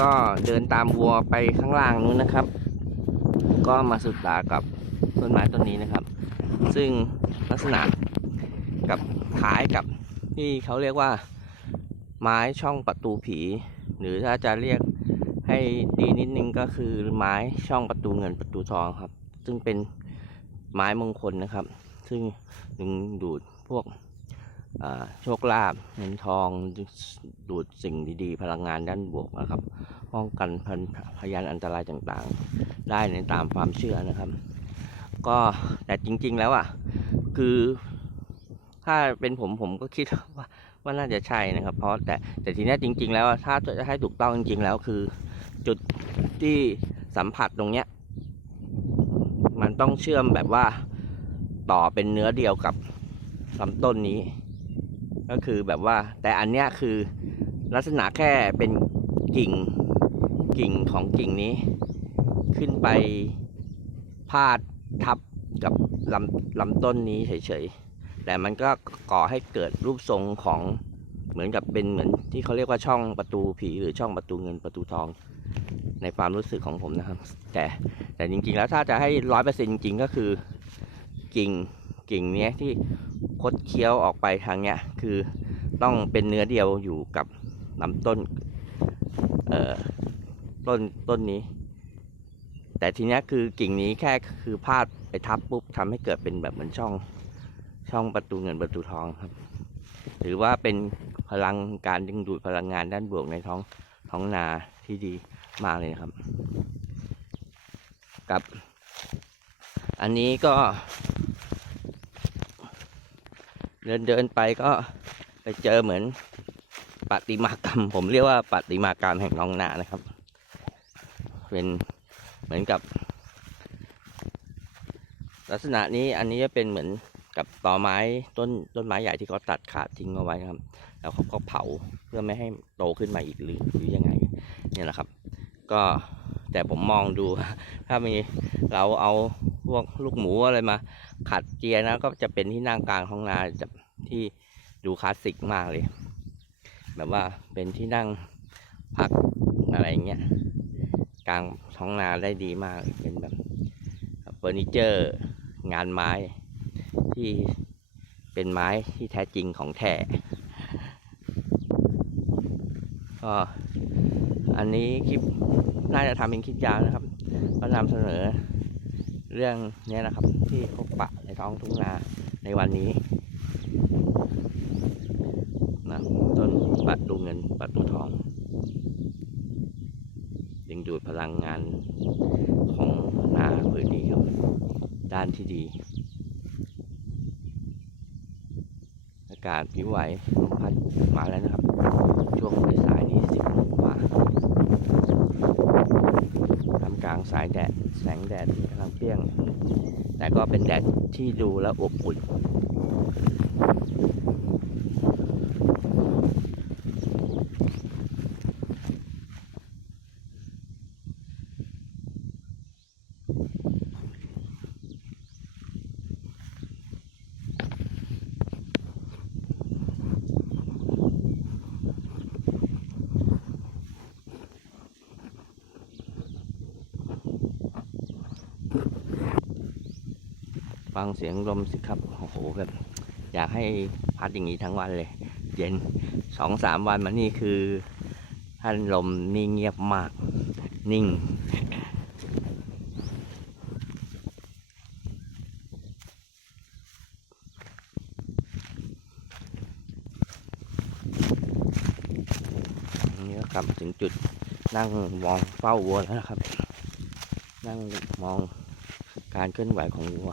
ก็เดินตามวัวไปข้างล่างนู้นนะครับ ก็มาสุดตากับต้นไม้ต้นนี้นะครับ ซึ่งลักษณะกับคล้ายกับที่เขาเรียกว่าไม้ช่องประตูผี หรือถ้าจะเรียกให้ดีนิดนึงก็คือไม้ช่องประตูเงินประตูทองครับ ซึ่งเป็นไม้มงคลนะครับ ซึ่งดึงดูดพวก โชคลาภเงินทองดูดสิ่งดีๆ พลังงานด้านบวกนะครับ ป้องกันพันพยานอันตรายต่างๆ ได้ในตามความเชื่อนะครับ ก็แต่จริง ๆ แล้วอะคือถ้าเป็นผมผมก็คิดว่าว่าน่าจะใช่นะครับ เพราะแต่แต่ทีนี้จริง ๆ แล้วถ้าจะให้ถูกต้องจริง ๆ แล้วคือ จุดที่สัมผัสตรงเนี้ย มันต้องเชื่อมแบบว่าต่อเป็นเนื้อเดียวกับลำต้นนี้ ก็คือแบบว่าแต่อันเนี้ยคือลักษณะแค่เป็นกิ่งกิ่งของกิ่งนี้ ขึ้นไปพาดทับกับลำลำต้นนี้เฉยๆ แต่มันก็ก่อให้เกิดรูปทรงของเหมือนกับเป็นเหมือนที่เขาเรียกว่าช่องประตูผีหรือช่องประตูเงินประตูทอง ในความรู้สึกของผมนะครับ แต่แต่จริงๆแล้วถ้าจะให้ร้อยเปอร์เซ็นต์จริงๆก็คือกิ่งกิ่งเนี้ยที่ คดเคี้ยวออกไปทางเนี้ยคือต้องเป็นเนื้อเดียวอยู่กับลำต้นเอ่อต้นต้นนี้ แต่ทีเนี้ยคือกิ่งนี้แค่คือพาดไปทับปุ๊บทำให้เกิดเป็นแบบเหมือนช่องช่องประตูเงินประตูทองครับหรือว่าเป็นพลังการดึงดูดพลังงานด้านบวกในท้องท้องนาที่ดีมากเลยนะครับ กับ อันนี้ก็ เดินเดินไปก็ไปเจอเหมือนปฏิมากรรม ผมเรียกว่าปฏิมากรรมแห่งท้องนานะครับ เป็นเหมือนกับ ลักษณะนี้อันนี้จะเป็นเหมือนกับตอไม้ต้นต้นไม้ใหญ่ที่เขาตัดขาดทิ้งเอาไว้ครับ แล้วเขาก็เผาเพื่อไม่ให้โตขึ้นมาอีกหรือหรือยังไงเนี่ยแหละครับ ก็แต่ผมมองดูถ้ามีเราเอา วกลูกหมูอะไรมา ขัดเกียร์นะ ก็จะเป็นที่นั่งกลางท้องนาจะที่ดูคลาสสิกมากเลย แบบว่าเป็นที่นั่งพักอะไรเงี้ยกลางท้องนาได้ดีมากเลยเป็นแบบเฟอร์นิเจอร์งานไม้ที่เป็นไม้ที่แท้จริงของแท้ก็อันนี้คลิปน่าจะทำเป็นคลิปยาวนะครับ ก็นำเสนอ เรื่องนี้นะครับที่พบปะในท้องทุ่งนาในวันนี้นะต้นปัดดูเงินปัดดูทองดึงดูดพลังงานของนาผืนนี้ครับด้านที่ดี อากาศผิวไหวลมพัดมาแล้วนะครับ ช่วงสายนี้สิบโมงกว่าทำกลางสายแดดแสงแดด เปรี้ยง แต่ก็เป็นแดดที่ดูแล้วอบอุ่น ฟังเสียงลมสิครับ โอ้โหแบบอยากให้พัดอย่างนี้ทั้งวันเลย เย็นสองสามวันมานี่คือท่านลมนี่เงียบมาก นิ่ง นี่ก็กลับถึงจุดนั่งมองเฝ้าวัวแล้วนะครับ นั่งมองการเคลื่อนไหวของวัว